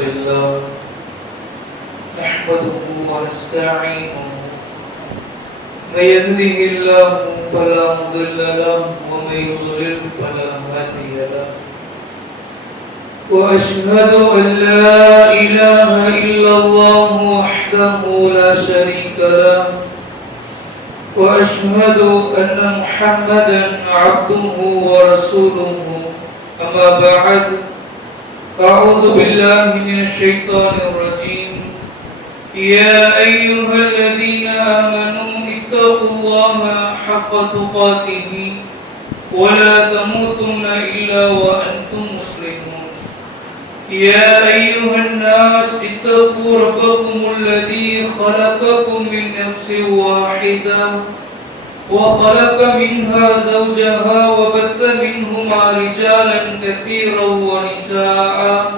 لله نحمده ونستعينه من يهده الله فلا مضل له ومن يضلل فلا هادي له وأشهد أن لا إله إلا الله وحده لا شريك له وأشهد أن محمدا عبده ورسوله أما بعد أعوذ بالله من الشيطان الرجيم يا أيها الذين آمنوا اتقوا الله حق تقاته ولا تموتن إلا وأنتم مسلمون يا أيها الناس اتقوا ربكم الذي خلقكم من نفس واحدة وخلق منها زوجها وبث منهما رجالا كثيرا ونساء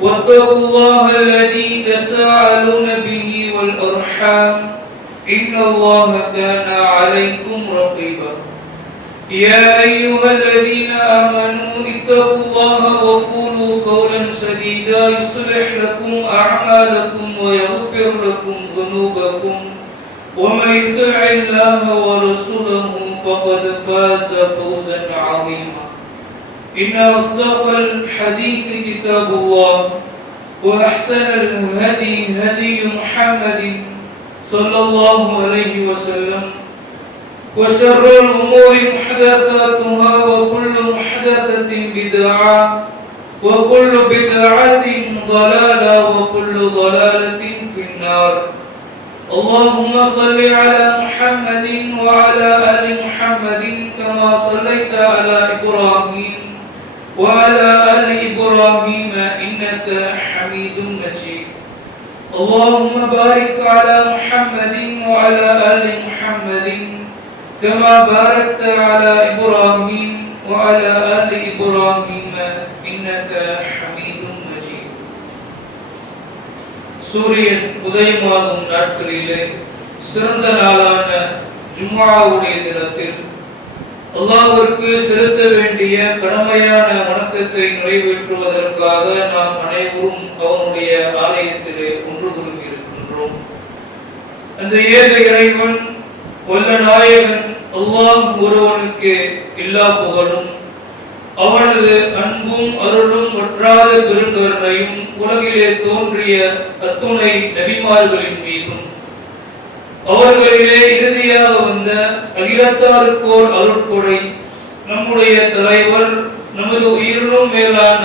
واتقوا الله الذي تساءلون به والأرحام إن الله كان عليكم رقيبا يا أيها الذين آمنوا اتقوا الله وقولوا قولا سديدا يصلح لكم أعمالكم ويغفر لكم ذنوبكم ومن يطع الله ورسوله فقد فاز فوزا عظيما إن أصدق الحديث كتاب الله وأحسن الهدي هدي محمد صلى الله عليه وسلم وشر الأمور محدثاتها وكل محدثة بدعة وكل بدعة ضلالة وكل ضلالة في النار اللهم صل على محمد وعلى آل محمد كما صليت على إبراهيم وعلى آل إبراهيم إنك حميد مجيد اللهم بارك على محمد وعلى آل محمد كما باركت على إبراهيم وعلى آل إبراهيم إنك حميد مجيد சூரியன் உதயமாகும் நாட்களிலே சிறந்த நாளான ஜும்ஆவுடைய தினத்தில் அல்லாஹ்விற்கு செலுத்த வேண்டிய கடமையான வணக்கத்தை நிறைவேற்றுவதற்காக நாம் அனைவரும் அவனுடைய ஆலயத்திலே ஒன்று கூடி இருக்கின்றோம். அந்த ஏக இறைவன் வல்ல நாயகன் அல்லாஹ் ஒருவனுக்கு எல்லா புகழும், அவனது அன்பும் அருளும் வற்றாத பெருங்கருணையும் உலகிலே தோன்றிய அத்துணை நபிமார்களின் மீதும் அவர்களிலே இறுதியாக வந்த அகிலத்தாருக்கோர் அருட்கொடை நம்முடைய தலைவர் நமது உயிரினும் மேலான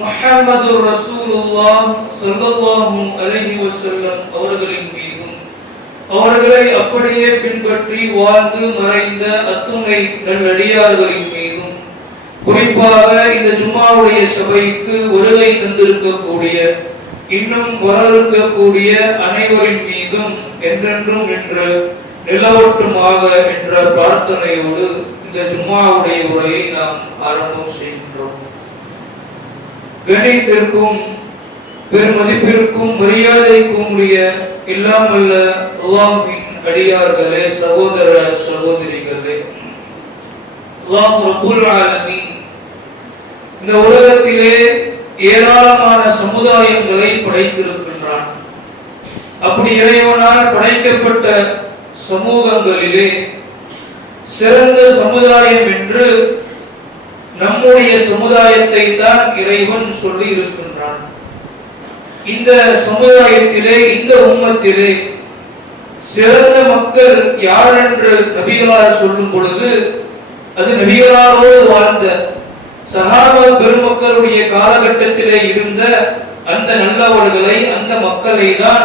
முஹம்மது ரசூலுல்லாஹ் ஸல்லல்லாஹு அலைஹி வஸல்லம் அவர்களின் மீதும் அவர்களை அப்படியே பின்பற்றி வாழ்ந்து மறைந்த அத்துணை நல்லடியார்களின் மீதும் குறிப்பாக இந்த ஜும்ஆவுடைய சபைக்கு வருகை தந்திருக்கக்கூடிய இன்னும் வர இருக்கக்கூடிய அனைவரின் மீதும் என்றென்றும் என்று நிலவட்டுமாக என்ற பிரார்த்தனையோடு இந்த ஜும்ஆவுடைய உரையை நாம் ஆரம்பம் செய்கின்றோம். கணித்திற்கும் பெருமதிப்பிற்கும் மரியாதைக்கும் உரிய எல்லாம் வல்ல அல்லாஹ்வின் அடியார்களே, சகோதர சகோதரிகளே, அல்லாஹ் ரப்புல் ஆலமீன் இந்த உலகத்திலே ஏராளமான சமுதாயங்களை படைத்திருக்கின்றான். அப்படி இறைவனால் படைக்கப்பட்ட சமூகங்களிலே சிறந்த சமுதாயம் என்று நம்முடைய சமுதாயத்தை தான் இறைவன் சொல்லி இருக்கின்றான். இந்த சமுதாயத்திலே, இந்த உம்மத்திலே சிறந்த மக்கள் யார் என்று நபிகளார் சொல்லும் பொழுது அது நபிகளாரோடு வாழ்ந்த சஹாபா பெருமக்களுடைய காலகட்டத்திலே இருந்த அந்த நல்லவர்களை, அந்த மக்களை தான்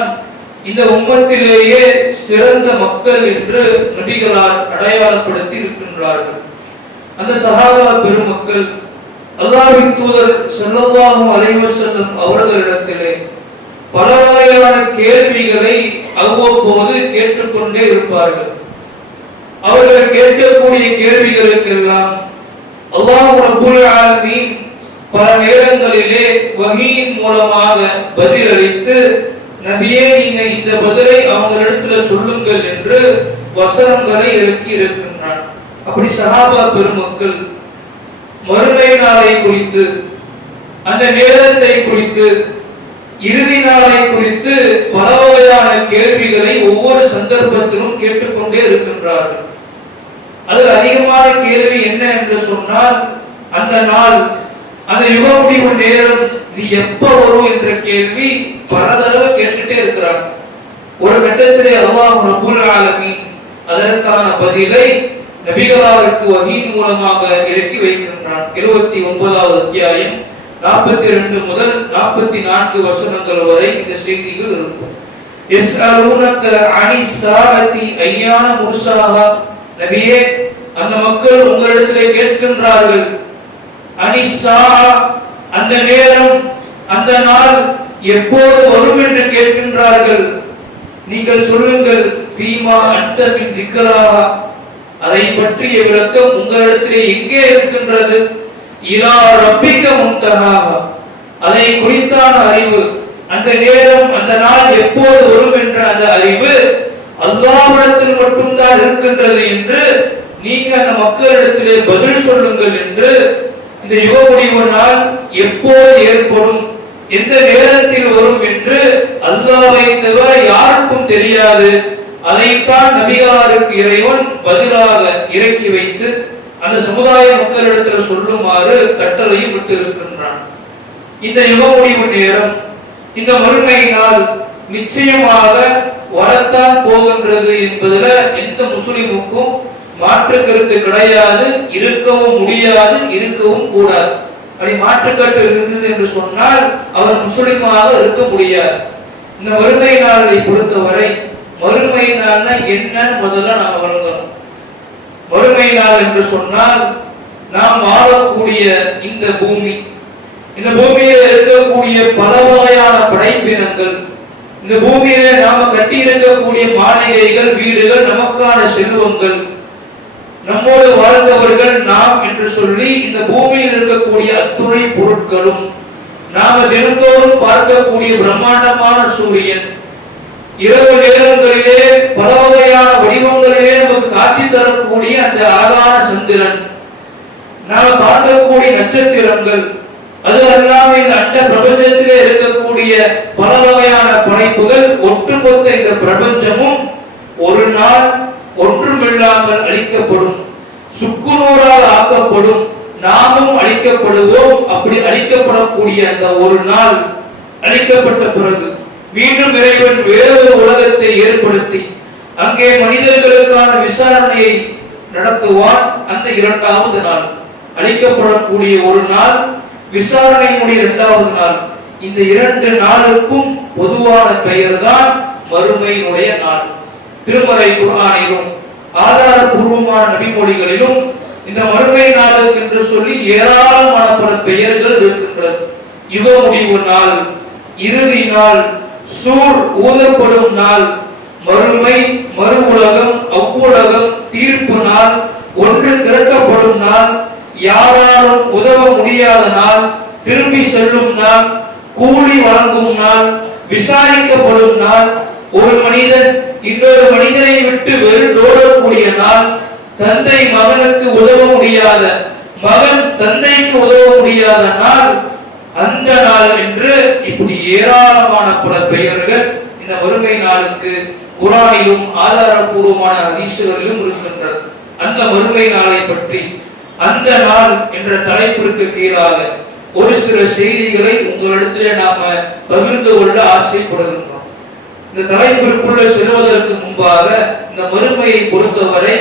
இந்த உம்மத்திலேயே சிறந்த மக்கள் என்று நபிகளார் அடையாளப்படுத்தி இருக்கின்றார்கள். அந்த சஹாபா பெருமக்கள் அல்லாஹ்வின் தூதர் ஸல்லல்லாஹு அலைஹி வஸல்லம் அவர்களிடத்திலே பல வகையான கேள்விகளை அவ்வப்போது கேட்டுக்கொண்டே இருப்பார்கள். அவர்கள் கேட்கக்கூடிய கேள்விகளுக்கெல்லாம் அல்லாஹ் ரப்புல் ஆலமீன் பல நேரங்களிலே வஹீயின் மூலமாக பதிலளித்து, நபியே நீங்க இந்த பதிலை அவங்களிடத்துல சொல்லுங்கள் என்று வசனங்களை இறக்கி இருக்கின்றான். அப்படி சஹாபா பெருமக்கள் மறுமை நாளை குறித்து, அந்த நேரத்தை குறித்து கேள்விகளை ஒவ்வொரு சந்தர்ப்பத்திலும் கேட்டுக்கொண்டே இருக்கின்றார்கள். அதில் அதிகமான கேள்வி என்ன என்று சொன்னால், அந்த நாள், அந்த யுக முடிவு நேரம், இது எப்ப வரும் என்ற கேள்வி பல தடவை கேட்டுட்டே இருக்கிறாங்க. ஒரு கட்டத்திலே அல்லாஹ் ரப்பல் ஆலமீன் அதற்கான பதிலை நபிகளாருக்கு வஹீன் மூலமாக இறக்கி வைக்கின்றான். 79வது அத்தியாயம் 42 முதல் 44 வசனங்கள் வரை இந்த செய்திகள் இருக்கும். யஸ்அலூனக அனிஸ் ஸாஅத்தி அய்யான முர்சாஹா, நபியே, அந்த மக்கள் உங்களிடத்திலே கேட்கின்றார்கள், அனிஸ் ஸாஅ, அந்த நேரம், அந்த நாள் எப்போது வரும் என்று கேட்கின்றார்கள். நீங்கள் சொல்லுங்கள், ஃபீமா அன்த மின் திக்ராஹா, அதை பற்றிய விளக்கம் உங்களிடத்திலே எங்கே இருக்கின்றது? இலா ரப்பிக முன்தஹாஹா, அதை குறித்தான அறிவு, அந்த நேரம், அந்த நாள் எப்போது வரும் என்ற அந்த அறிவு அல்லாஹ்விடத்தில் மட்டும்தான் இருக்கின்றது என்று நீங்க அந்த மக்களிடத்திலே பதில் சொல்லுங்கள் என்று, இந்த யுக முடிவு நாள் எப்போது ஏற்படும், எந்த நேரத்தில் வரும் என்று அல்லாஹ்வை தவிர யாருக்கும் தெரியாது. அதைத்தான் நபிகளாருக்கு இறைவன் பதிலாக இறக்கி வைத்து அந்த சமுதாய மக்களிடத்தில் சொல்லுமாறு கட்டளையும் விட்டு இருக்கின்றான். இந்த யுக முடிவு நேரம், இந்த மறுமை நாள் நிச்சயமாக வரத்தான் போகின்றது என்பதுல எந்த முஸ்லிமுக்கும் மாற்று கருத்து கிடையாது. இருக்கவும் முடியாது, இருக்கவும் கூடாது. அப்படி மாற்றுக்கட்டு இருந்தது என்று சொன்னால் அவர் முஸ்லிமாக இருக்க முடியாது. இந்த மறுமை நாளை பொறுத்தவரை, மறுமை நாள்னா என்னன்னு முதல்ல நாம் வழங்கணும். மறுமை நாள் என்று சொன்னால் நாம் வாழக்கூடிய இந்த பூமி, இந்த பூமியில இருக்கக்கூடிய பல வகையான படைப்பினங்கள், இந்த பூமியில நாம கட்டி இருக்கக்கூடிய மாளிகைகள், வீடுகள், நமக்கான செல்வங்கள், நம்மோடு வாழ்ந்தவர்கள் நாம் என்று சொல்லி இந்த பூமியில் இருக்கக்கூடிய அத்துணை பொருட்களும், நாம தினந்தோறும் பார்க்கக்கூடிய பிரம்மாண்டமான சூரியன், இரவு நேரங்களிலே பல வகையான வடிவங்களிலே நமக்கு காட்சி தரக்கூடிய அந்த அழகான சந்திரன், நாம் பார்க்கக்கூடிய நட்சத்திரங்கள், அது அல்லாமல் இந்த அண்ட பிரபஞ்சத்திலே இருக்கக்கூடிய பல வகையான படைப்புகள், ஒட்டுமொத்த இந்த பிரபஞ்சமும் ஒரு நாள் ஒன்றுமில்லாமல் அழிக்கப்படும், சுக்குநூறால் ஆக்கப்படும், நாமும் அழிக்கப்படுவோம். அப்படி அழிக்கப்படக்கூடிய அந்த ஒரு நாள் அழிக்கப்பட்ட பிறகு மீண்டும் இறைவன் வேறொரு உலகத்தை ஏற்படுத்தி அங்கே மனிதர்களுக்கான விசாரணையை நடத்துவான். அந்த இரண்டாவது நாள், அழிக்கப்படக்கூடிய ஒரு நாள், விசாரணையுடைய இரண்டாவது நாள். இந்த இரண்டு நாளுக்கும் பொதுவான பெயர் தான் மறுமையினுடைய நாள். திருமறை குர்ஆனிலும் ஆதாரபூர்வமான நபிமொழிகளிலும் இந்த மறுமை நாளுக்கு என்று சொல்லி ஏராளமான பல பெயர்கள் இருக்கின்றது. யுக முடிவு நாள், இறுதி நாள், சூர் ஊதப்படும் நாள், மறுமை, மறு உலகம், அவ்வுலகம், தீர்ப்பு நாள், ஒன்று திரட்டப்படும் நாள், யாராலும் உதவ முடியாத நாள், திரும்பி செல்லும் நாள், கூலி வழங்கும் நாள், விசாரிக்கப்படும் நாள், ஒரு மனிதன் இன்னொரு மனிதனை விட்டு வெறுடோடக்கூடிய நாள், தந்தை மகனுக்கு உதவ முடியாத, மகன் தந்தைக்கு உதவ முடியாத நாள், அந்த நாள் என்று இப்படி ஏராளமான பல பெயர்கள் இந்த மறுமை நாளுக்கு குர்ஆனிலும் ஆதாரபூர்வமான ஹதீஸ்களிலும் இருக்கின்றது. அந்த மறுமை நாளை பற்றி, அந்த நாள் என்ற தலைப்பிற்கு கீழாக ஒரு சில செய்திகளை உங்களிடத்திலே நாம பகிர்ந்து கொள்ள ஆசைப்படுகின்றோம். இந்த தலைப்பிற்குள்ள செல்வதற்கு முன்பாக இந்த மறுமையை பொறுத்தவரை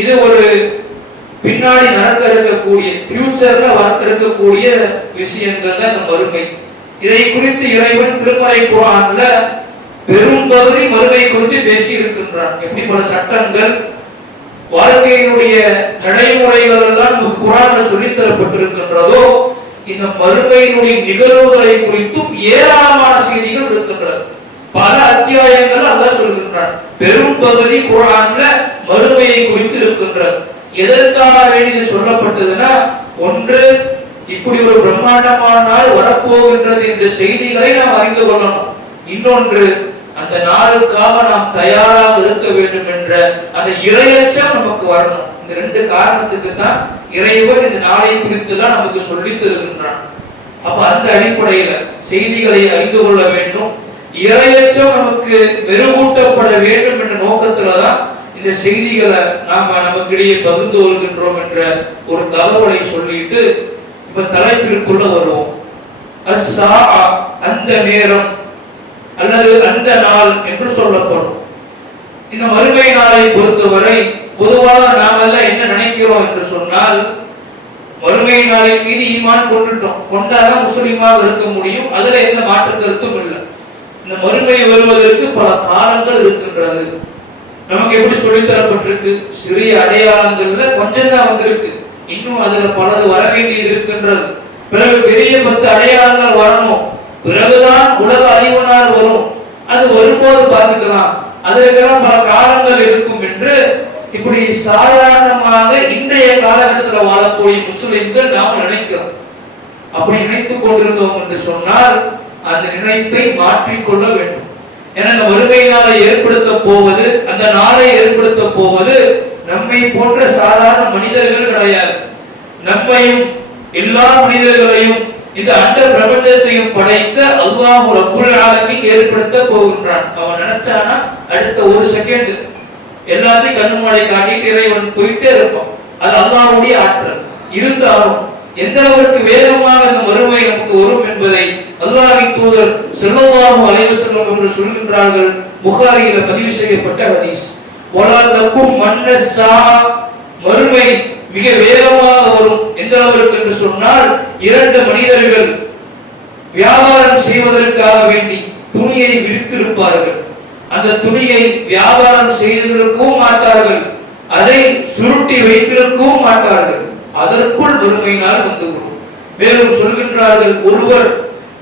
இது ஒரு பின்னாடி நடக்க இருக்கக்கூடிய, ஃபியூச்சர்ல இருக்கக்கூடிய விஷயங்கள் தான் இந்த மறுமை. இதை குறித்து இறைவன் திருமறை குர்ஆன்ல பெரும்பகுதி மறுமை குறித்து பேசி இருக்கின்றான். எப்படி பல சட்டங்கள், வாழ்க்கையினுடைய நடைமுறைகள் எல்லாம் நமக்கு குர்ஆன்ல சொல்லித் தரப்பட்டிருக்கின்றதோ, இந்த மறுமையினுடைய நிகழ்வுகளை குறித்தும் ஏராளமான செய்திகள் இருக்கின்றது. பல அத்தியாயங்கள் அல்லாஹ் சொல்கின்றான். பெரும் பகுதி குர்ஆன்ல மறுமையை குறித்து இருக்கின்றது. எதற்காக வேண்டி சொல்லப்பட்டதுன்னா, ஒன்று, இப்படி ஒரு பிரம்மாண்டமான நாள் வரப்போகின்றது என்ற செய்திகளை நாம் அறிந்து கொள்ளணும். இன்னொன்று, அந்த நாளுக்காக நாம் தயாராக இருக்க வேண்டும் என்ற அந்த இறையச்சம் நமக்கு வரணும். இந்த ரெண்டு காரணத்துக்கு தான் இறைவன் இந்த நாளை குறித்துலாம் நமக்கு சொல்லித் தருகின்றான். அப்ப அந்த அடிப்படையில செய்திகளை அறிந்து கொள்ள வேண்டும். இறையச்சம் நமக்கு மெருகூட்டப்பட வேண்டும் என்ற நோக்கத்துலதான் இந்த செய்திகளை நாம நமக்கிடையே பகிர்ந்து கொள்கின்றோம் என்ற ஒரு தகவலை சொல்லிட்டு இப்ப தலைப்பிற்குள்ள வருவோம். அந்த நேரம் அல்லது அந்த நாள் என்று சொல்லப்படும். இந்த மறுமை நாளை பொறுத்தவரை பொதுவாக நாம எல்லாம் என்ன நினைக்கிறோம் என்று சொன்னால், மறுமை நாளின் மீது ஈமான் கொண்டாதான் முஸ்லிமாக இருக்க முடியும். அதுல எந்த மாற்று கருத்தும் இல்லை. இந்த மறுமை வருவதற்கு பல காலங்கள் இருக்கின்றது. நமக்கு எப்படி சொல்லித்தரப்பட்டிருக்கு? சிறிய அடையாளங்கள்ல கொஞ்சம் தான் வந்திருக்கு. இன்னும் அதுல பலது வர வேண்டியது இருக்கின்றது. பிறகு பெரிய 10 அடையாளங்கள் வரணும். பிறகுதான் உலக அழிவு நாள் வரும். அது வரும்போது பார்த்துக்கலாம், அதற்கெல்லாம் பல காலங்கள் இருக்கும் என்று இப்படி சாதாரணமாக இன்றைய காலகட்டத்தில் வாழக்கூடிய முஸ்லிம்கள் நாம் நினைக்கிறோம். அப்படி நினைத்துக் கொண்டிருந்தோம் என்று சொன்னால் அந்த நினைப்பை மாற்றிக்கொள்ள வேண்டும். ஏன்னா இந்த வருகை நாளை ஏற்படுத்த போவது, அந்த நாளை ஏற்படுத்த போவது நம்மை போன்ற சாதாரண மனிதர்கள் கிடையாது. நம்மையும் எல்லா மனிதர்களையும் இந்த அண்ட பிரபஞ்சத்தையும் படைத்த அல்லாஹ் ரப்புல் ஆலமீன் ஏற்படுத்த போகின்றான். அவன் நினைச்சானா அடுத்த ஒரு செகண்ட் எல்லாத்தையும் கண்ணு மாலை காட்டிட்டு இறைவன் போயிட்டே இருப்பான். அது அல்லாஹ்வுடைய ஆற்றல். இருந்தாலும் எந்த அளவுக்கு வேகமாக இந்த மறுமை நமக்கு வரும் என்பதை அல்லாஹ்வின் தூதர் ஸல்லல்லாஹு அலைஹி வஸல்லம் அவர்கள் சொல்கின்றார்கள். புகாரியில பதிவு செய்யப்பட்ட ஹதீஸ். வலா தகும் மன்னஸா, மறுமை மிக வேகமாக வரும். எந்த அளவுக்கு என்று சொன்னால், 2 மனிதர்கள் வியாபாரம் செய்வதற்காக வேண்டி துணியை விரித்திருப்பார்கள். அந்த துணியை வியாபாரம் செய்திருக்கவும் மாட்டார்கள், அதை சுருட்டி வைத்திருக்கவும் மாட்டார்கள். அதற்குள் வறுமை நாள் வந்துவிடும். மேலும் சொல்கின்றார்கள், ஒருவர்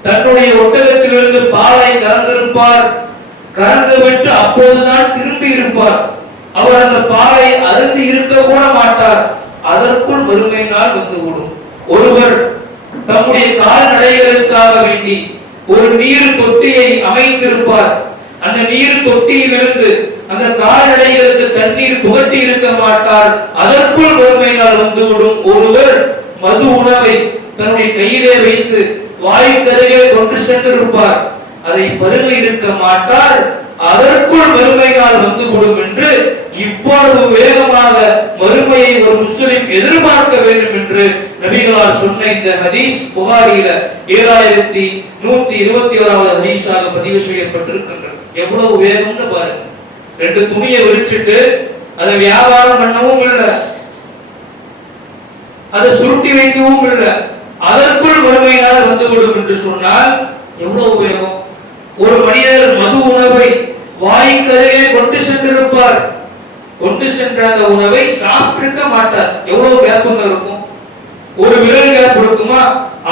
தன்னுடைய ஒட்டகத்திலிருந்து பாலை கறந்திருப்பார், கறந்துவிட்டு அப்போதுதான் திரும்பி இருப்பார். அவர் அந்த பாலை அருந்து இருக்க கூட மாட்டார். அதற்குள் வறுமை நாள் வந்துவிடும். ஒருவர் தம்முடைய கால்நடைகளுக்காக வேண்டி ஒரு நீர் தொட்டியை அமைத்திருப்பார். அந்த நீர் தொட்டியிலிருந்து அந்த கால்நடைகளுக்கு தண்ணீர் புகட்டி இருக்க மாட்டார். அதற்குள் வறுமை நாள் வந்துவிடும். ஒருவர் மது உணவை தன்னுடைய கையிலே வைத்து வாய்க்கருகே கொண்டு சென்றிருப்பார், அதை பருக இருக்க மாட்டார். அதற்குள் வறுமை நாள் வந்துவிடும் என்று இவ்வளவு வேகமாக மறுமையை ஒரு முஸ்லிம் எதிர்பார்க்க வேண்டும் என்று நபிகளார் சொன்ன இந்த ஹதீஸ் புகாரியில 7121வது ஹதீஸாக பதிவு செய்யப்பட்டிருக்கின்றது. எவ்வளவு வேகம்னு பாருங்க. 2 துணியை விரிச்சிட்டு அதை வியாபாரம் பண்ணவும் இல்லை, அதை சுருட்டி வைக்கவும் இல்லை, அதற்குள் வறுமை நாள் வந்துவிடும் என்று சொன்னால் எவ்வளவு வேகம். ஒரு மனிதர் மது உணவை வாய்க்கருகே கொண்டு சென்றிருப்பார், கொண்டு சென்ற அந்த உணவை சாப்பிட்டிருக்க மாட்டார். எவ்வளவு கேப்புங்க இருக்கும்? ஒரு விரல் கேப் இருக்குமா?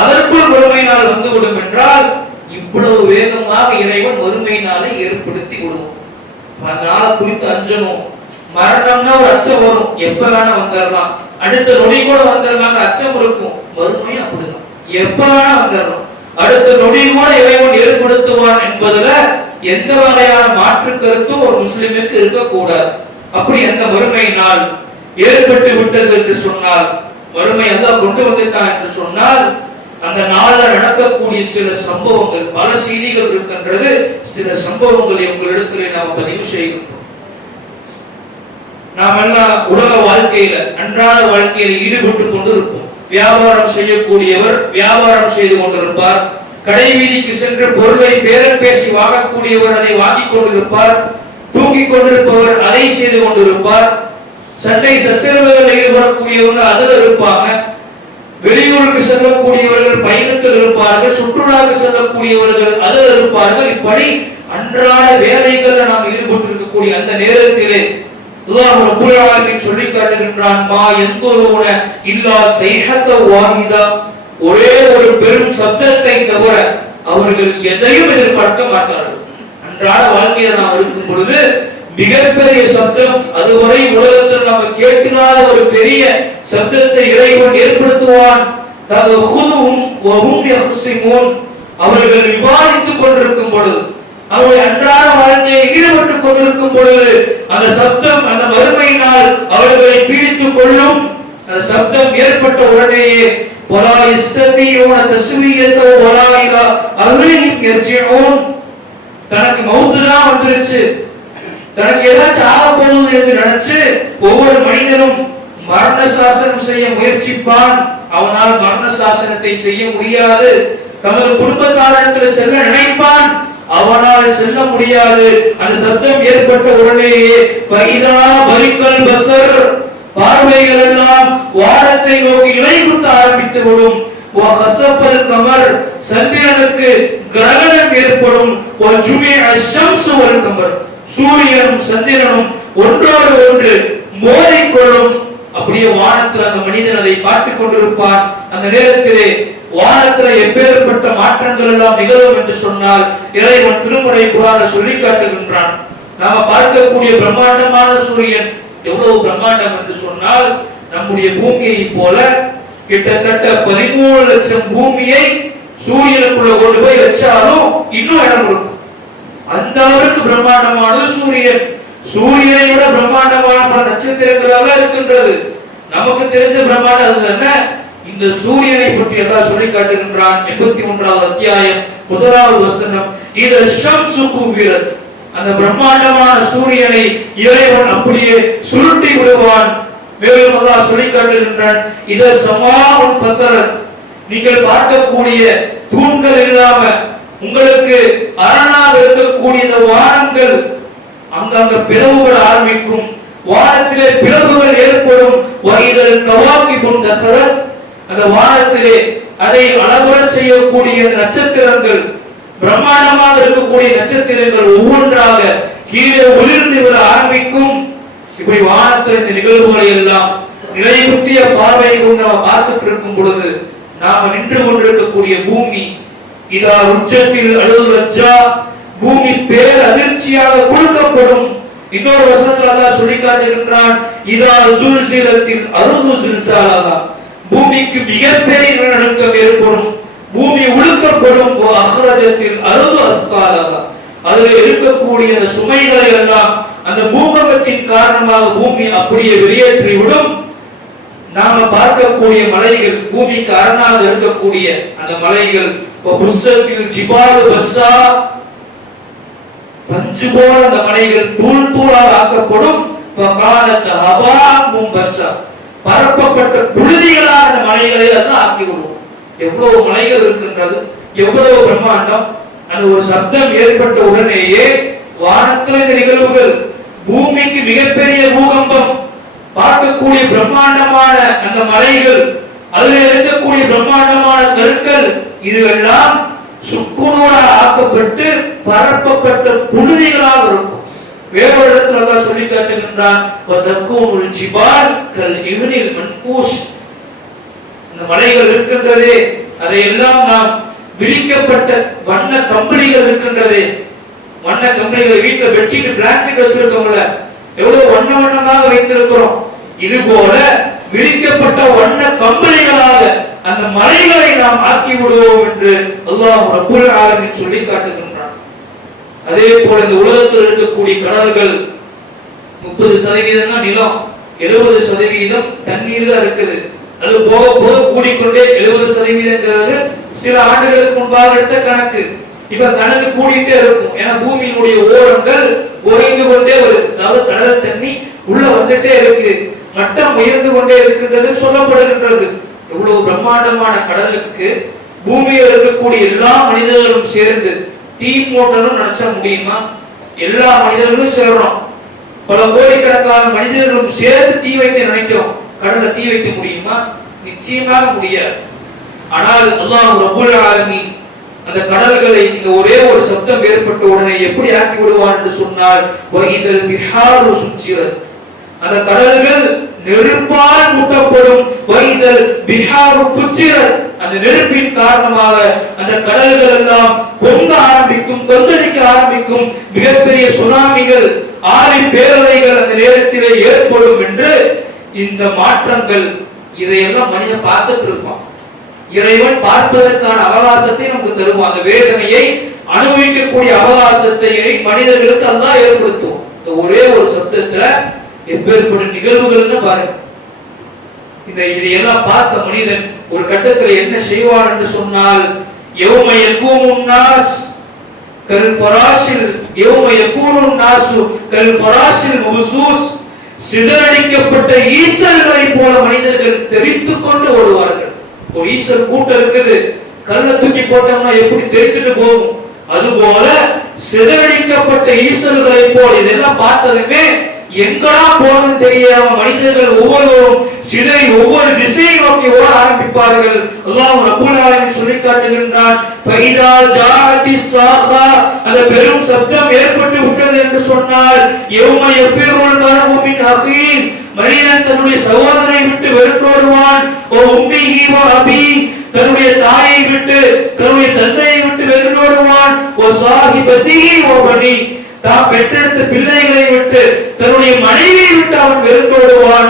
அதற்குள் வறுமை நாள் வந்துவிடும் என்றால் இவ்வளவு வேகமாக இறைவன் வறுமை நாளை ஏற்படுத்தி விடுவோம். அதனால குறித்து அஞ்சணும். மரணம்னா ஒரு அச்சம் வரும், எப்ப வேணா வந்துடலாம், அடுத்த நொடி கூட வந்துடலாம் அச்சம் இருக்கும். வறுமை அப்படிதான், எப்ப வேணா வந்துடலாம், அடுத்த நொடி கூட இறைவன் ஏற்படுத்துவான் என்பதுல எந்த வகையான மாற்று கருத்தும் ஒரு முஸ்லிமுக்கு இருக்கக்கூடாது. அப்படி அந்த வறுமை நாள் ஏற்பட்டு விட்டது என்று சொன்னால், வறுமை அல்லாஹ் கொண்டு வந்துட்டான் என்று சொன்னால், அந்த நாள்ல நடக்கக்கூடிய சில சம்பவங்கள், பல செய்திகள் இருக்கின்றது. சில சம்பவங்களை உங்களிடத்திலே நாம் பதிவு செய்கின்றோம். நாம் எல்லாம் உலக வாழ்க்கையில, அன்றாட வாழ்க்கையில ஈடுபட்டு கொண்டு இருப்போம். வியாபாரம் செய்யக்கூடியவர் வியாபாரம் செய்து கொண்டிருப்பார், கடை வீதிக்கு சென்று பொருளை பேரம் பேசி வாங்கக்கூடியவர் அதை வாங்கிக் கொண்டிருப்பார், தூங்கிக் கொண்டிருப்பவர் அதை செய்து கொண்டிருப்பார், சண்டை சச்சரவுகளில் ஈடுபடக்கூடியவர்கள் அதில் இருப்பாங்க, வெளியூருக்கு செல்லக்கூடியவர்கள் பயணத்தில் இருப்பார்கள், சுற்றுலாவுக்கு செல்லக்கூடியவர்கள் அதில் இருப்பார்கள். இப்படி அன்றாட வேலைகளில் நாம் ஈடுபட்டு இருக்கக்கூடிய அந்த நேரத்திலே அல்லாஹ் ரப்பல் ஆலமீன் சொல்லி காட்டுகின்றான், மா யன்துருன இல்லா ஸைஹத வாஹிதா, ஒரே ஒரு பெரும் சப்தத்தை தவிர அவர்கள் எதையும் எதிர்பார்க்க மாட்டார்கள். அன்றாட வாழ்க்கையில் நாம் இருக்கும் பொழுது மிகப்பெரிய சப்தம், அதுவரை உலகத்தில் நாம் கேட்காத ஒரு பெரிய சப்தத்தை இறைவன் ஏற்படுத்துவான். தகுதுஹும் வஹும் யஹ்ஸிமூன், அவர்கள் விவாதித்துக் கொண்டிருக்கும் பொழுது, அவர்கள் அன்றாட வாழ்க்கையை ஈடுபட்டுக் கொண்டிருக்கும் பொழுது அந்த சப்தம், அந்த வறுமையினால் அவர்களை பீடித்துக் கொள்ளும். அந்த சப்தம் ஏற்பட்ட உடனேயே வலா யஸ்ததியூன தஸ்வியத வலா இலா அஹ்லிஹிம் யர்ஜிஊன், தனக்கு மவுத்து தான் வந்துருச்சு, தனக்கு ஏதாச்சும் ஆக போகுது என்று நினைச்சு ஒவ்வொரு மனிதனும் மரண சாசனம் செய்ய முயற்சிப்பான். அவனால் மரண சாசனத்தை செய்ய முடியாது. தமது குடும்பத்தாரிடத்தில் செல்ல நினைப்பான், அவனால் செல்ல முடியாது. அந்த சத்தம் ஏற்பட்ட உடனேயே பைதா பரிக்கல் பசர், பார்வைகள் எல்லாம் வானத்தை நோக்கி இலைகுத்த ஆரம்பித்து விடும். வஹஸஃபல் கமர், சந்திரனுக்கு கிரகணம் ஏற்படும். வஜுமிஅ ஷம்ஸு வல் கமர், சூரியனும் சந்திரனும் ஒன்றோடு ஒன்று மோதிக்கொள்ளும். அப்படியே வானத்தில் அந்த மனிதன் அதை பார்த்துக் கொண்டிருப்பான். அந்த நேரத்திலே வானத்தில் எப்பேற்பட்ட மாற்றங்கள் எல்லாம் நிகழும் என்று சொன்னால் இறைவன் திருமறை குர்ஆன்ல சொல்லி காட்டுகின்றான். நாம பார்க்கக்கூடிய பிரம்மாண்டமான சூரியன் எவ்வளவு பிரம்மாண்டம் என்று சொன்னால், நம்முடைய பூமியை போல கிட்டத்தட்ட 13 லட்சம் பூமியை சூரியனுக்குள்ள கொண்டு போய் வச்சாலும் இன்னும் இடம் இருக்கும். அந்த அளவுக்கு பிரம்மாண்டமானது சூரியன். சூரியனை விட பிரம்மாண்டமான பல நட்சத்திரங்களாக இருக்கின்றது. நமக்கு தெரிஞ்ச பிரம்மாண்டம் அது என்ன? இந்த சூரியனை பற்றி எல்லாம் சொல்லி காட்டுகின்றான். 81வது அத்தியாயம் 1வது வசனம், இத ஷம்ஸு குவிரத், அந்த பிரம்மாண்டமான சூரியனை இறைவன் அப்படியே சுருட்டி விடுவான். மேலும் அல்லாஹ் சொல்லி காட்டுகின்றான், இத சமாஉன் ஃபதரத், நீங்கள் பார்க்கக்கூடிய தூண்கள் இல்லாம உங்களுக்கு அரணாக இருக்கக்கூடிய இந்த வானங்கள் அங்கங்க பிளவுகள் ஆரம்பிக்கும். வானத்திலே பிளவுகள் ஏற்படும். வைதல் கவாகிபுன் தஸரத், அந்த வானத்திலே அதை அளவுற செய்யக்கூடிய நட்சத்திரங்கள், பிரம்மாண்டமாக இருக்கக்கூடிய நட்சத்திரங்கள் ஒவ்வொன்றாக கீழே உதிர்ந்து விட ஆரம்பிக்கும். இப்படி வானத்தில் இந்த நிகழ்வுகளை எல்லாம் நிலையுத்திய பார்வையை கொண்டு நாம் பார்த்துட்டு இருக்கும் பொழுது நாம நின்று கொண்டிருக்கக்கூடிய பூமி இதா உச்சத்தில் அழுதுச்சா, பூமி பேர் அதிர்ச்சியாக கொடுக்கப்படும். இன்னொரு வசனத்தில் அல்லாஹ் சொல்லி காட்டுகின்றான், இதா சுல்சிலத்தில் அருது சில்சாலா, பூமிக்கு மிகப்பெரிய நிலநடுக்கம் ஏற்படும், பூமி உழுக்கப்படும். அஹ்ரஜத்தில் அருது அஸ்காலா, அதில் இருக்கக்கூடிய சுமைகளை எல்லாம் அந்த பூகம்பத்தின் காரணமாக பூமி அப்படியே வெளியேற்றிவிடும். நாம பார்க்கக்கூடிய மலைகள், பூமிக்கு அரணாக இருக்கக்கூடிய அந்த மலைகள், புஸ்ஸத்தில் ஜிபாலு பஸ்ஸா, பஞ்சு போல அந்த மலைகள் தூள் தூளாக ஆக்கப்படும். ஃபகானத் ஹபாஅம் மும்பஸ்ஸா, பரப்பப்பட்ட புழுதிகளாக அந்த மலைகளை எல்லாம் ஆக்கி விடும். எவ்வளவு மலைகள் இருக்கின்றது, எவ்வளவு பிரம்மாண்டம். அந்த ஒரு சப்தம் ஏற்பட்ட உடனேயே வானத்தில் இந்த நிகழ்வுகள், பூமிக்கு மிகப்பெரிய பூகம்பம், பார்க்கக்கூடிய பிரம்மாண்டமான அந்த மலைகள், அதில் இருக்கக்கூடிய பிரம்மாண்டமான கற்கள், இதுவெல்லாம் சுக்குநூறாக ஆக்கப்பட்டு பரப்பப்பட்ட புழுதிகளாக இருக்கும். வேறொரு இடத்துல அல்லாஹ் சொல்லி காட்டுகின்றான், வதக்கூனுல் ஜிபால் கல் இஹ்னில் மன்ஃபூஸ், இந்த மலைகள் இருக்கின்றதே அதையெல்லாம் நாம் விரிக்கப்பட்ட வண்ண கம்பளிகள் இருக்கின்றதே, வண்ண கம்பளிகள், வீட்டுல பெட்ஷீட் பிளாங்கெட் வச்சிருக்கோம்ல, எவ்வளவு வண்ண வண்ணமாக வைத்திருக்கிறோம். இது போல விரிக்கப்பட்ட வண்ண கம்பளிகளாக அந்த மலைகளை நாம் ஆக்கி விடுவோம் என்று அல்லாஹ் ரப்பல் ஆலமீன் சொல்லி காட்டுகின்றான். அதே போல இந்த உலகத்தில் இருக்கக்கூடிய கடல்கள் 30% தான் நிலம், 70% தண்ணீர் தான் இருக்குது. அது போக போக கூடிக்கொண்டே 70% சில ஆண்டுகளுக்கு முன்பாக எடுத்த கணக்கு. இப்ப கணக்கு கூடிட்டே இருக்கும். ஏன்னா பூமியினுடைய ஓரங்கள் குறைந்து கொண்டே வருது. அதாவது கடல் தண்ணி உள்ள வந்துட்டே இருக்கு, மட்டம் உயர்ந்து கொண்டே இருக்கின்றது சொல்லப்படுகின்றது. எவ்வளவு பிரம்மாண்டமான கடலுக்கு பூமியில் இருக்கக்கூடிய எல்லா மனிதர்களும் சேர்ந்து தீ மூட்டலும் நினைச்ச முடியுமா? எல்லா மனிதர்களும் சேர்றோம், பல கோடிக்கணக்கான மனிதர்களும் சேர்ந்து தீ வைக்க நினைக்கிறோம். கடல்ல தீ வைக்க முடியுமா? நிச்சயமாக முடியாது. ஆனால் அல்லாஹ் ரப்பல் ஆலமீன் அந்த கடல்களை இந்த ஒரே ஒரு சப்தம் ஏற்பட்ட உடனே எப்படி ஆக்கி விடுவான் என்று சொன்னால், வைதல் பிஹாரு சுஜ்ஜிரத், அந்த கடல்கள் நெருப்பால் மூட்டப்படும். வைதல் பிஹாரு ஃபுஜ்ஜிரத், அந்த நெருப்பின் காரணமாக அந்த கடல்கள் எல்லாம் பொங்க ஆரம்பிக்கும், கொந்தளிக்க ஆரம்பிக்கும். மிகப்பெரிய சுனாமிகள், ஆழி பேரலைகள் அந்த நேரத்திலே ஏற்படும் என்று இந்த மாற்றங்கள் இதையெல்லாம் மனிதன் பார்த்துட்டு இருப்பான். இறைவன் பார்ப்பதற்கான அவகாசத்தை நமக்கு தருவான். அந்த வேதனையை அனுபவிக்கக்கூடிய அவகாசத்தை மனிதர்களுக்கு அல்லாஹ் ஏற்படுத்தும். இந்த ஒரே ஒரு சப்தத்துல எப்பேற்பட்ட நிகழ்வுகள்னு பாருங்க. இதையெல்லாம் பார்த்த மனிதன் ஒரு கட்டத்தில் என்ன செய்வான் என்று சொன்னால், யௌம யகூமுன் நாஸ், கல் ஃபராஷில் யௌம யகூனுன் நாசு கல் ஃபராஷில் மப்சூஸ், சிதறடிக்கப்பட்ட ஈசல்களை போல மனிதர்கள் தெரித்துக் கொண்டு வருவார்கள். ஒரு ஈசல் கூட்டம் இருக்குது, கல்லை தூக்கி போட்டோம்னா எப்படி தெரித்துட்டு போகும், அதுபோல சிதறடிக்கப்பட்ட ஈசல்களை போல். இதெல்லாம் பார்த்ததுமே எங்கடா போகணும்னு தெரியாம மனிதர்கள் ஒவ்வொருவரும் சிதறி ஒவ்வொரு திசையை நோக்கி ஓட ஆரம்பிப்பார்கள். அல்லாஹ் ரப்பல் ஆலமீன் சொல்லி காட்டுகின்றான், ஃபைதா ஜாஅத்தி ஸாஹா, அந்த பெரும் சப்தம் ஏற்பட்டு விட்டது என்று சொன்னால், யௌம யஃபிருல் மர்உ மின் அஹீ, மனிதன் தன்னுடைய சகோதரனை விட்டு வெறுப்போடுவான். ஓ உம்மிஹி வ அபீ, தன்னுடைய தாயை விட்டு தன்னுடைய தந்தையை விட்டு வெறுப்போடுவான். ஓ சாஹிபதிஹி வ பனி, தான் பெற்றெடுத்த பிள்ளைகளை விட்டு தன்னுடைய மனைவியை விட்டு அவன் வெறுப்போடுவான்.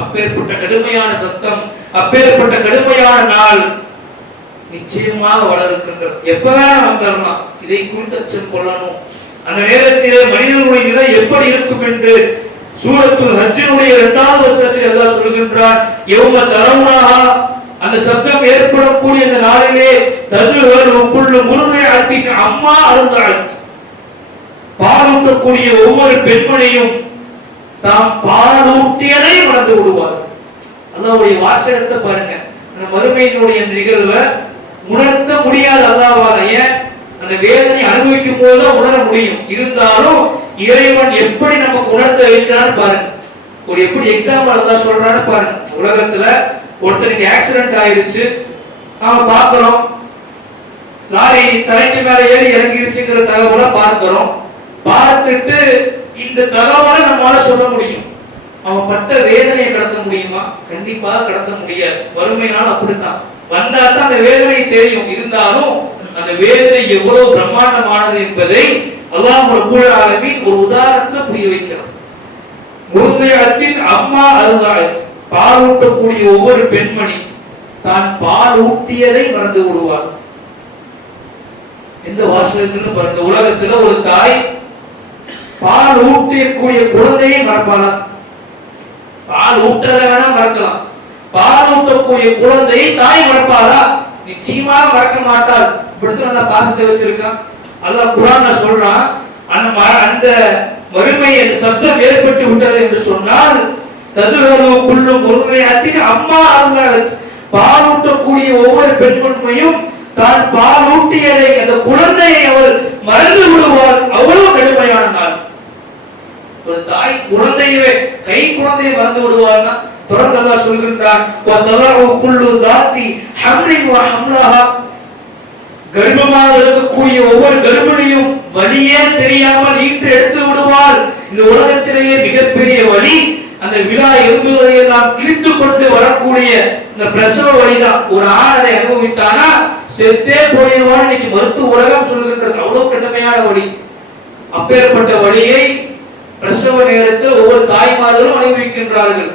அப்பேற்பட்ட கடுமையான சத்தம், அப்பேற்பட்ட கடுமையான நாள் நிச்சயமாக வர இருக்கின்றது. எப்பவே வந்துடலாம், இதை குறித்து அச்சம் கொள்ளணும். அந்த நேரத்திலே மனிதனுடைய நிலை எப்படி இருக்கும் என்று சூரத்துல் ஹஜ்ஜினுடைய 2வது வசனத்தில் அல்லாஹ் சொல்கின்றான், யௌம தரவுனாஹா, அந்த சப்தம் ஏற்படக்கூடிய அந்த நாளிலே ததுஹரு குல்லு முர்திஅத்தின் அம்மா அர்தஅத், பாலூட்டக்கூடிய ஒவ்வொரு பெண்மணியும் தாம் பாலூட்டியதை மறந்து விடுவார். அல்லாஹ்வுடைய வாசகத்தை பாருங்க. அந்த மறுமையினுடைய அந்த நிகழ்வை உணர்த்த முடியாது அல்லாஹ்வால. ஏன்? அந்த வேதனை அனுபவிக்கும் போதுதான் உணர முடியும். இருந்தாலும் இறைவன் எப்படி நமக்கு உணர்த்த வைக்கிறான்னு பாருங்க. ஒரு எப்படி எக்ஸாம்பிள் அல்லாஹ் சொல்றான்னு பாருங்க. உலகத்துல ஒருத்தருக்கு ஆக்சிடென்ட் ஆயிருச்சு, நாம பார்க்கிறோம், லாரி தலைக்கு மேல ஏறி இறங்கிருச்சுங்கிற தகவலை பார்க்கிறோம். பார்த்துட்டு இந்த தகவலை நம்மளால சொல்ல முடியும். அவன் பட்ட வேதனையை கடத்த முடியுமா? கண்டிப்பாக கடத்த முடியாது. வறுமையினால் அப்படித்தான், வந்தா தான் அந்த வேதனை தெரியும். இருந்தாலும் அந்த வேதனை எவ்வளவு பிரம்மாண்டமானது என்பதை அல்லாஹ் ரப்பல் ஆலமீன் ஒரு உதாரணத்துல புரிய வைக்கிறான். முர்திஅத்தின் அம்மா அர்தஅத், பாலூட்டக்கூடிய ஒவ்வொரு பெண்மணி தான் பாலூட்டியதை மறந்து விடுவார். எந்த வாசகத்துல பாருங்க, உலகத்துல ஒரு தாய் பால் ஊட்டக்கூடிய குழந்தையை மறப்பாளா? பால் ஊட்டத வேணா மறக்கலாம், பால் ஊட்டக்கூடிய குழந்தையை தாய் மறப்பாளா? நிச்சயமாக மறக்க மாட்டாள். இப்படித்தான் அந்த பாசத்தை வச்சிருக்கான். அல்லாஹ் குர்ஆன்ல சொல்றான், அந்த வறுமை அந்த சப்தம் ஏற்பட்டு விட்டது என்று சொன்னால், ததுஹரு குல்லு முர்திஅத்தின் அம்மா அர்தஅத், பாலூட்டக்கூடிய ஒவ்வொரு பெண்மணியும் தான் பாலூட்டியதை அந்த குழந்தையை அவள் மறந்து விடுவார். அவ்வளவு கடுமையான நாள். ஒரு தாய் குழந்தையவே, கை குழந்தையை மறந்து விடுவார்னா தொடர்ந்து அல்லாஹ் சொல்கின்றான், வதலஉ குல்லு தாத்தி ஹம்லின் வ ஹம்லஹா, கர்ப்பமாக இருக்கக்கூடிய ஒவ்வொரு கர்ப்பிணியும் வலியே தெரியாமல் ஈன்று எடுத்து விடுவாள். இந்த உலகத்திலேயே மிகப்பெரிய வலி அந்த விழா எலும்புகளை எல்லாம் கிழித்து கொண்டு வரக்கூடிய இந்த பிரசவ வலிதான். ஒரு ஆண் அதை அனுபவித்தானா செத்தே போயிடுவான். இன்னைக்கு மருத்துவ உலகம் சொல்கின்றது, அவ்வளவு கடுமையான வலி. அப்பேற்பட்ட வலியை பிரசவ நேரத்தில் ஒவ்வொரு தாய்மார்களும் அனுபவிக்கின்றார்கள்.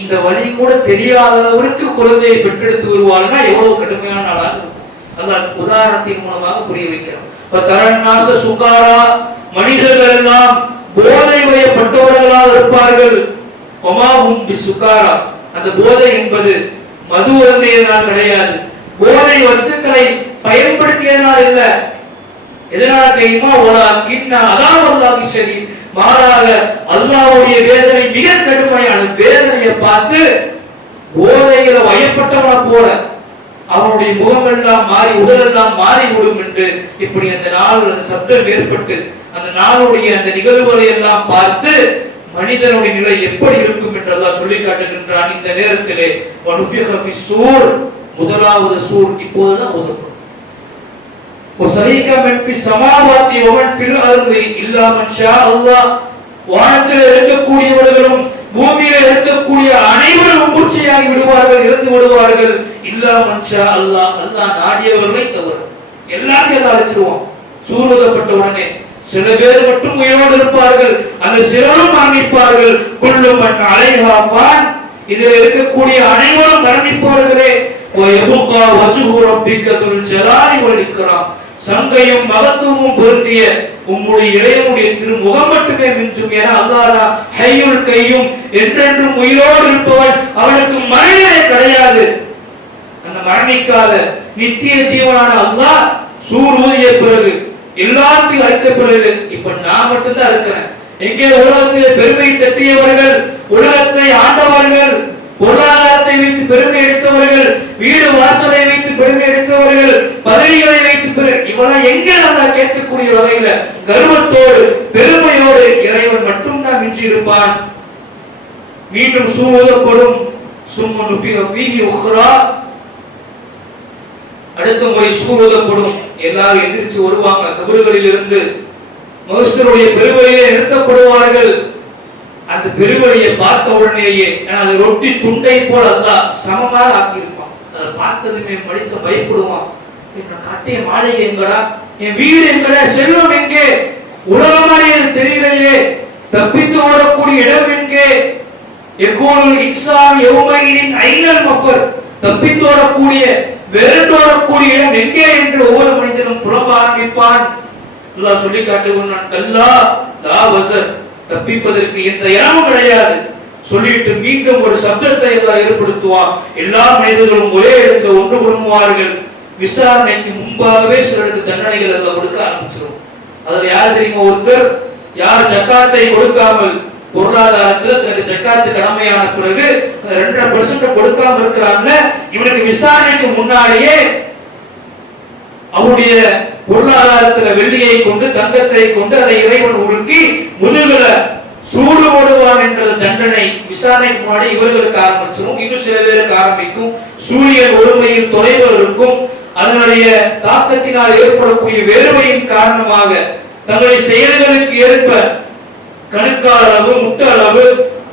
இந்த வலி கூட தெரியாதவருக்கு குழந்தையை பெற்றெடுத்து வருவார்னா எவ்வளவு கடுமையான நாளாக இருக்கும். அல்லாஹ் உதாரணத்தின் மூலமாக புரிய வைக்கிறார். தரன்னாச சுகாரா, மனிதர்கள் எல்லாம் போதை வயப்பட்டவர்களாக இருப்பார்கள். ஒமாஹும் பிசுகாரா, அந்த போதை என்பது மது அருந்தியதனால் கிடையாது, போதை வஸ்துக்களை பயன்படுத்தியதனால் இல்ல. எதனால தெரியுமா? அல்லாஹ் ஷதீத், மாறாக அல்லாஹ்வுடைய வேதனை மிக கடுமையான வேதனையை பார்த்து போதையில வயப்பட்டவன போல அவனுடைய முகமெல்லாம் மாறி உடலெல்லாம் மாறி விடும் என்று இப்படி அந்த நாள் அந்த சப்தம் ஏற்பட்டு அந்த நாளுடைய அந்த நிகழ்வுகளை எல்லாம் பார்த்து மனிதனுடைய நிலை எப்படி இருக்கும் என்று அல்லாஹ் சொல்லி காட்டுகின்றான். இந்த நேரத்திலே வனுஃபிக ஃபிஸ்ஸூர், முதலாவது சூர் இப்போதுதான் ஊதப்படும். வஸஹீக மன் ஃபிஸ் ஸமாவாத்தி வ மன் ஃபில் அர்தி இல்லா மன் ஷா அல்லாஹ், வானத்தில் இருக்கக்கூடியவர்களும் பூமியில இருக்கக்கூடிய அனைவரும் மூர்ச்சையாகி விடுவார்கள், இறந்து விடுவார்கள். இல்லா மன் ஷா அல்லாஹ், அல்லாஹ் நாடியவர்களை தவிர எல்லாத்தையும் அழைச்சிருவான். சூழ்நிலைப்பட்ட உடனே சில பேர் மட்டும் உயிரோடு இருப்பார்கள், அந்த சிலரும் மரணிப்பார்கள். குல்லு மன் அலைஹா ஃபான், இதில் இருக்கக்கூடிய அனைவரும் மரணிப்பார்களே. வயபுகா வஜ்ஹு ரப்பிக துல் ஜலாலி வல் இக்ராம், சங்கையும் மகத்துவமும் பொருந்திய உம்முடைய இறைவனுடைய திருமுகம் மட்டுமே மிஞ்சும் என அல்லாஹ் ஹய்யுல் கய்யூம், என்றென்றும் உயிரோடு இருப்பவன், அவனுக்கு மரணமே கிடையாது. அந்த மரணிக்காத நித்திய ஜீவனான அல்லாஹ் சூர் ஊதிய பிறகு எல்லாத்தையும் அழைத்த பிறகு இப்ப நான் மட்டும்தான் இருக்கிறேன். எங்கே உலகத்திலே பெருமை தட்டியவர்கள், உலகத்தை ஆண்டவர்கள், பொருளாதாரத்தை வைத்து பெருமை எடுத்தவர்கள், வீடு வாசலை வைத்து பெருமை எடுத்தவர்கள், பதவிகளை வைத்து இவெல்லாம் எங்கே நான் கேட்கக்கூடிய வகையில கர்வத்தோடு பெருமையோடு இறைவன் மட்டும்தான் மிஞ்சி இருப்பான். மீண்டும் சூழப்படும் அடுத்த முறை சூழப்படும். எல்லாரும் எதிர்த்து வருவாங்க கபறுகளில் இருந்து. மகசருடைய பெருவழியை நிறுத்தப்படுவார்கள். அந்த பெருவழியை பார்த்த உடனேயே அது ரொட்டி துண்டை போல் அல்லாஹ் சமமாக ஆக்கியிருப்பான். அதை பார்த்ததுமே மனுஷன் பயப்படுவான். கட்டிய மாளிகை எங்கடா, என் வீடு எங்கடா, செல்வம் எங்கே, உலகமானே தெரியலையே, தப்பித்து ஓடக்கூடிய இடம் எங்கே, தப்பித்து ஓடக்கூடிய விரண்டோடக்கூடிய இடம் எங்கே என்று ஒவ்வொரு மனிதனும் புலம்ப ஆரம்பிப்பான். அல்லாஹ் சொல்லி காட்டுகிறான், கல்லா லா வஸர், தப்பிப்பதற்கு எந்த இடமும் கிடையாது சொல்லிட்டு மீண்டும் ஒரு சப்தத்தை எல்லாம் ஏற்படுத்துவான். எல்லா மனிதர்களும் ஒரே இடத்துல ஒன்று குழுமுவார்கள். விசாரணைக்கு முன்பாகவே சிலருக்கு தண்டனைகள் எல்லாம் கொடுக்க ஆரம்பிச்சிடும். அதுல யார் தெரியுமா? ஒருத்தர் யார் ஜக்காத்தை கொடுக்காமல், பொருளாதாரத்தில் தனக்கு ஜக்காத்து கடமையான பிறகு 2.5% கொடுக்காம இருக்கிறாங்க, இவனுக்கு விசாரணைக்கு முன்னாலேயே அவருடைய பொருளாதாரத்தில் வெள்ளியை கொண்டு தங்கத்தை கொண்டு அதை இறைவன் உருக்கி முதுகுல சூடு போடுவான் என்ற தண்டனை விசாரணைக்கு முன்னாடி இவர்களுக்கு ஆரம்பிச்சிடும். இன்னும் சில பேருக்கு ஆரம்பிக்கும். சூரியன் ஒருமையில் தொலைவில் இருக்கும். அதனுடைய தாக்கத்தினால் ஏற்படக்கூடிய வேறுமையின் காரணமாக தங்களுடைய செயல்களுக்கு ஏற்ப கணுக்கால் அளவு முட்ட அளவு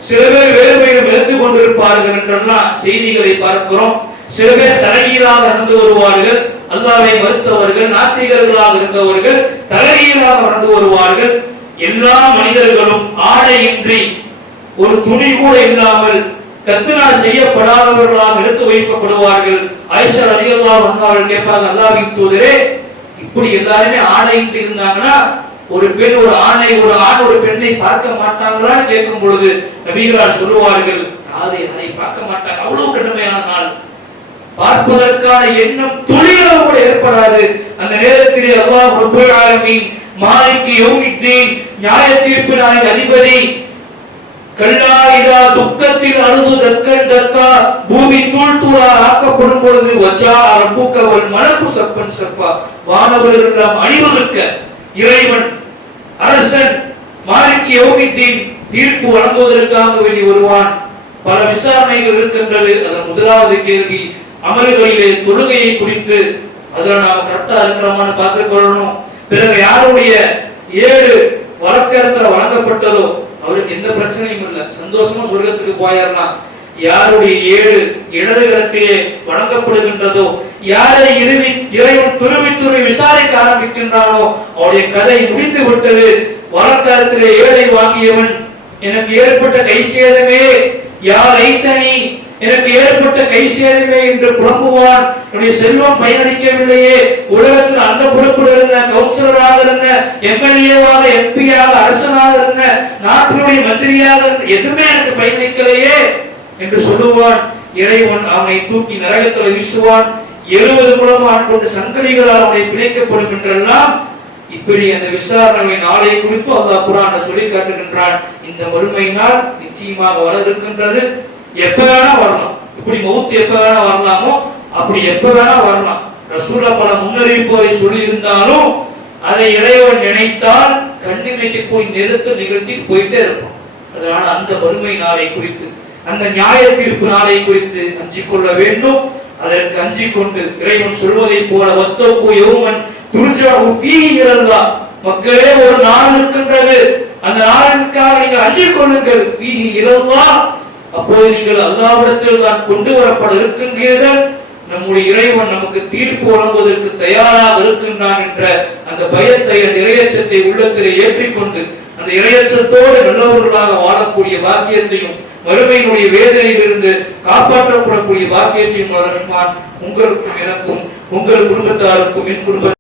சில பேர் வேறுமையிலும் இழந்து கொண்டிருப்பார்கள் என்றெல்லாம் செய்திகளை பார்க்கிறோம். சில பேர் தலைகீழாக நடந்து வருவார்கள். அல்லாஹ்வை மறுத்தவர்கள், நாத்திகர்களாக இருந்தவர்கள் தலைகீழாக நடந்து வருவார்கள். எல்லா மனிதர்களும் ஆடையின்றி ஒரு துணி கூட இல்லாமல் கத்னா செய்யப்படாதவர்களாக எடுத்து வைக்கப்படுவார்கள். ஆயிஷா ரலியல்லாஹு அன்ஹா அவர்கள் கேட்பாங்க, அல்லாஹ்வின் தூதரே, இப்படி எல்லாருமே ஆடையின்றி இருந்தாங்கன்னா ஒரு பெண் ஒரு ஆணை ஒரு ஆண் ஒரு பெண்ணை பார்க்க மாட்டாங்களா கேட்கும் பொழுது நபிகளார் சொல்லுவார்கள், அதை பார்க்க மாட்டாங்க. அவ்வளவு கடுமையான நாள், பார்ப்பதற்கான எண்ணம் துளியளவு கூட ஏற்படாது. அந்த நேரத்திலே அல்லாஹ் ரப்பல் ஆலமீன் மாலிக் யௌமித்தீன், நியாய தீர்ப்பு நாளின் அதிபதி, கல்லா இதா துக்கத்தில் அழுது தக்கன் தக்கா, பூமி தூள் தூளா ஆக்கப்படும் பொழுது வஜா ரப்புக வல் மலக்கு சஃபன் சஃபா, வானவர்கள் எல்லாம் அணிவகுக்க இறைவன் அரசன் மாலிக் யௌமித்தீன் தீர்ப்பு வழங்குவதற்காக வேண்டி வருவான். பல விசாரணைகள் இருக்கின்றது. அதன் முதலாவது கேள்வி அமல்களிலே தொழுகையை குறித்து. அதுல நாம கரெக்டா இருக்கிறோமான்னு பார்த்துக் கொள்ளணும். பிறகு யாருடைய 7 வழக்கத்துல வழங்கப்பட்டதோ அவருக்கு எந்த பிரச்சனையும் இல்லை, சந்தோஷமா சொர்க்கத்துக்கு போயிடலாம். யாருடைய 7 இடதுகரத்திலே வழங்கப்படுகின்றதோ, யாரை இறைவன் துருவி விசாரிக்க ஆரம்பிக்கின்றானோ அவருடைய கதை முடிந்து விட்டது. வழக்கத்திலே 7 வாங்கியவன், எனக்கு ஏற்பட்ட கை சேதமே, யார் ஐத்தனி, எனக்கு ஏற்பட்ட கை சேதமே என்று புலம்புவான். என்னுடைய செல்வம் பயனளிக்கவில்லையே, உலகத்தில் அந்த பொறுப்பில் இருந்த, கவுன்சிலராக இருந்த, எம்எல்ஏவாக, எம்பியாக, அரசனாக இருந்த, நாட்டினுடைய மந்திரியாக இருந்த, எதுவுமே எனக்கு பயனளிக்கலையே என்று சொல்லுவான். இறைவன் அவனை தூக்கி நரகத்தில் வீசுவான். 70 முழம் கொண்ட சங்கடிகளால் அவனை பிணைக்கப்படும் என்றெல்லாம் இப்படி அந்த விசாரணை நாளை குறித்து அல்லாஹ் குர்ஆன்ல சொல்லி காட்டுகின்றான். இந்த மறுமை நாள் நிச்சயமாக வர இருக்கின்றது. எப்ப வேணா வரலாம். இப்படி மௌத் எப்ப வேணா வரலாமோ அப்படி எப்ப வேணா வரலாம். ரசூலுல்லாஹ் பல முன்னறிவிப்புகளை சொல்லி இருந்தாலும் அதை இறைவன் நினைத்தால் கண்ணிமைக்கு போய் நிறுத்தி போயிட்டே இருப்பான். அதனால அந்த மறுமை நாளை குறித்து, அந்த நியாய தீர்ப்பு நாளை குறித்து அஞ்சிக் கொள்ள வேண்டும். அதற்கு அஞ்சிக் கொண்டு இறைவன் சொல்வதை போல வத்தோகு யௌமன் துர்ஜஅு ஃபீஹி இலல்லாஹ், மக்களே ஒரு நாள் இருக்கின்றது, அந்த நாளுக்காக நீங்கள் அஞ்சிக் கொள்ளுங்கள். ஃபீஹி இலல்லாஹ், அப்போது நீங்கள் அல்லாஹ்விடத்தில் தான் கொண்டு வரப்பட இருக்கின்றீர்கள். நம்முடைய இறைவன் நமக்கு தீர்ப்பு வழங்குவதற்கு தயாராக இருக்கின்றான் என்ற அந்த பயத்தை, அந்த இறையச்சத்தை உள்ளத்திலே ஏற்றிக்கொண்டு அந்த இறையச்சத்தோடு நல்லவர்களாக வாழக்கூடிய பாக்கியத்தையும் மறுமையினுடைய வேதனையிலிருந்து காப்பாற்றப்படக்கூடிய பாக்கியத்தையும் வழங்குவான். உங்களுக்கும் எனக்கும் உங்கள் குடும்பத்தாருக்கும் என் குடும்ப